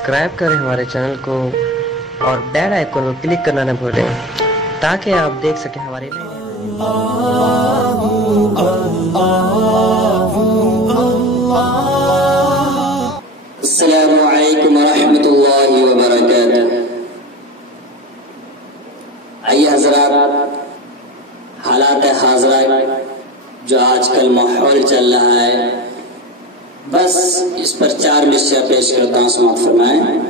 Subscribe करें हमारे channel को और बेल आइकन को क्लिक करना न भूलें ताकि आप देख सकें हमारे नए अस्सलामु अलैकुम रहमतुल्लाहि व बरकातुहू। आइए हज़रात, हालात हाज़िरा जो आजकल माहौल चल रहा है, बस इस पर 4 मिसरा पेश करता हूँ, समाअत फरमाएं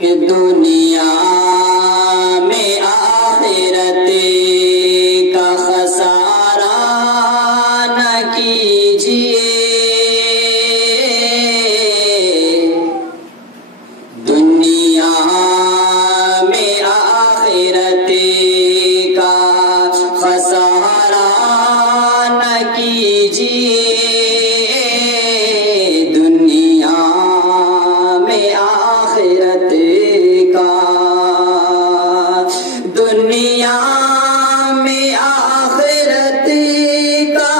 कि दुनिया में आखिरत का खसारा न कीजिए, दुनिया में आखिरत का खसारा न कीजिए, दुनिया में आखिरत का, दुनिया में आखिरत का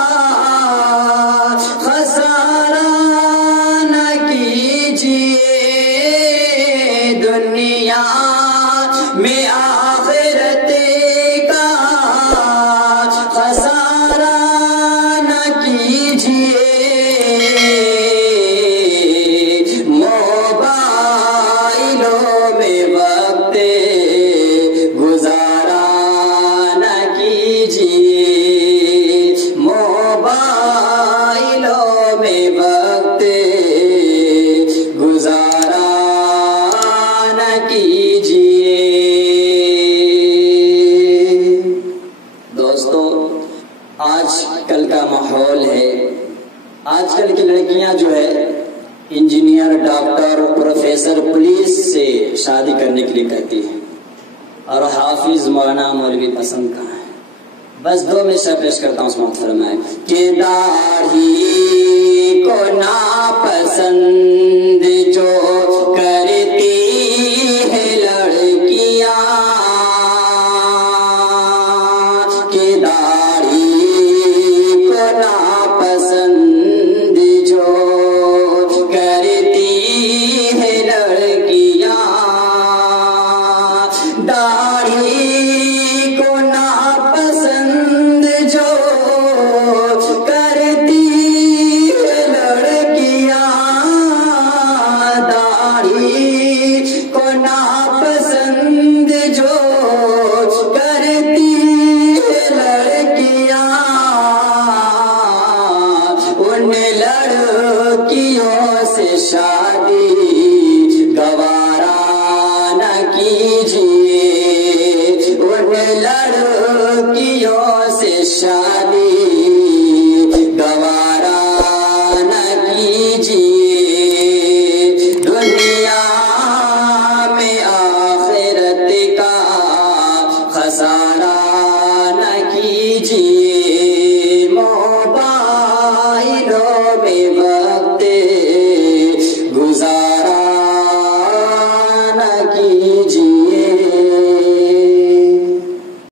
खसारा न कीजिए, दुनिया में आखिरत का खसारा न कीजिए, मोबाइलों में वक्त गुजारा न कीजिए, मोबाइलों में वक्त गुजारा न कीजिए। दोस्तों, आजकल का माहौल है, आजकल की लड़कियां जो है इंजीनियर, डॉक्टर, प्रोफेसर, पुलिस से शादी करने के लिए कहती है और हाफिज, मौलाना, मौलवी पसंद कहाँ है। बस 2 मिसरा पेश करता हूँ, समाअत फरमाएं कि दाढ़ी को नापसंद जो करती है लड़कियां, कि दाढ़ी को नापसंद जो करती है लड़कियां, दाढ़ी को नापसंद जो करती है लड़कियां, दाढ़ी को नापसंद जो करती है लड़कियां, उन लड़कियों से शादी गवारा न कीजिए, उन लड़कियों से शादी